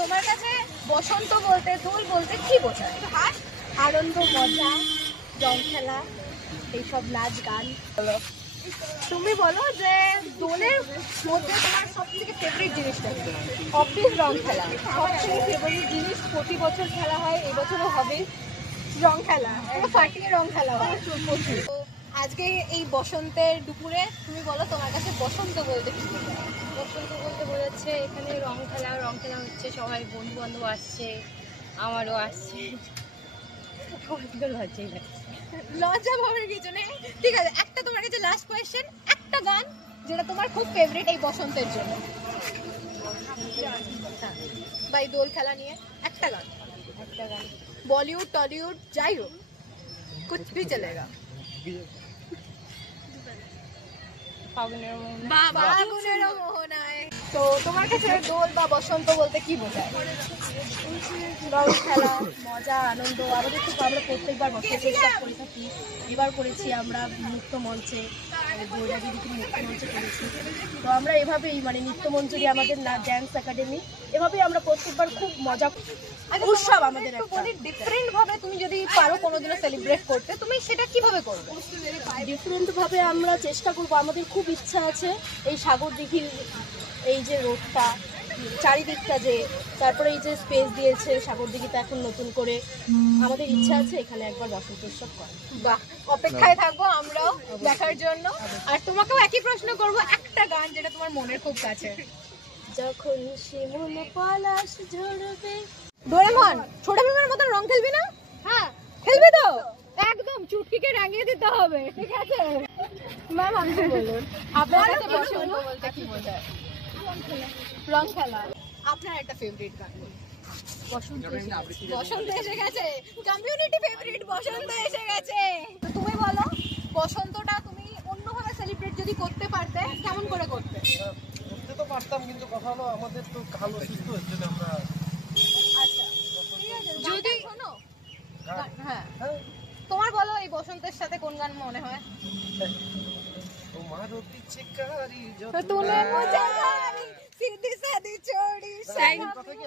তোমার কাছে বসন্ত বলতে, দোল বলতে কি বোঝায়? আনন্দ, মজা, রং খেলা, এইসব নাচ গান। তুমি বলো যে দোলের মধ্যে তোমার সবথেকে ফেভারিট জিনিসটা কি? অবভিয়াস রং খেলা, সবথেকে ফেভারিট জিনিস। প্রতি বছর খেলা হয়, এবছরও হবে রং খেলা, ফাটিয়ে রং খেলা হয় প্রচুর। তো আজকে এই বসন্তের দুপুরে তুমি বলো তোমার কাছে বসন্ত বলতে কি বোঝায়? বসন্ত বলতে বোঝাচ্ছে এখানে রং খেলা হচ্ছে, সবাই বন্ধু বান্ধব আসছে, আমারও আসছে। লজ্জাই লাগছে। লজ্জা ভাবের কিছু নেই, ঠিক আছে। একটা তোমার কাছে লাস্ট কোয়েশ্চেন, একটা গান যেটা তোমার খুব ফেভারিট এই বসন্তের জন্য, বা এই দোল খেলা নিয়ে একটা গান। একটা গান বলিউড টলিউড যাই হোক, কুছ ভি চলেগা। ফাগুনের মোহনা। ফাগুনের মোহনায়। তো তোমার কাছে দোল বা বসন্ত বলতে কি বোঝায়? রং খেলা, মজা, আনন্দ। আমাদের তো আমরা প্রত্যেকবার বসন্ত উৎসব করে থাকি। এবার করেছি আমরা নৃত্য মঞ্চে, বৈরাগীদিকে নৃত্য মঞ্চে করেছি। তো আমরা এভাবেই মানে নৃত্য মঞ্চে আমাদের ড্যান্স একাডেমি, এভাবেই আমরা প্রত্যেকবার খুব মজা উৎসব আমাদের একটা। ডিফারেন্ট ভাবে তুমি যদি পারো কোনোদিনও সেলিব্রেট করতে, তুমি সেটা কিভাবে করবে? ডিফারেন্ট ভাবে আমরা চেষ্টা করবো। আমাদের খুব ইচ্ছা আছে এই সাগর দিঘির এই যে রোডটা, চারিদিকটা যে, তারপরে এই যে স্পেস দিয়েছে সাগর দিঘিতে এখন নতুন করে, আমাদের ইচ্ছা আছে এখানে একবার বসন্ত উৎসব করা। বাহ, অপেক্ষায় থাকবো আমরাও দেখার জন্য। আর তোমাকেও একই প্রশ্ন করবো, একটা গান যেটা তোমার মনের খুব কাছে। যখন শিমুল পলাশ ঝরবে। ডোরেমন, ছোট ভীমের মতন রং খেলবি না? হ্যাঁ খেলবি তো, একদম চুটকিকে রাঙিয়ে দিতে হবে, ঠিক আছে? ম্যাম আপনি বলুন, আপনার কাছে বসন্ত বলতে কি বোঝায়? রং খেলা। আপনার একটা ফেভারিট গান? বসন্ত এসে গেছে, কমিউনিটি ফেভারিট বসন্ত এসে গেছে। তো তুমি বলো, বসন্তটা তুমি অন্যভাবে সেলিব্রেট যদি করতে পারতে, কেমন করে করতে? করতে তো পারতাম, কিন্তু কথা হলো আমাদের তো ভালো সুস্থ হচ্ছে না আমরা। আচ্ছা ঠিক আছে, যদি শোনো হ্যাঁ, তোমার বলো এই বসন্তের সাথে কোন গান মনে হয়? তোমার পিছে কারি যত তুলে মুঝে সিধি সাদি চোড়ি। কথা কি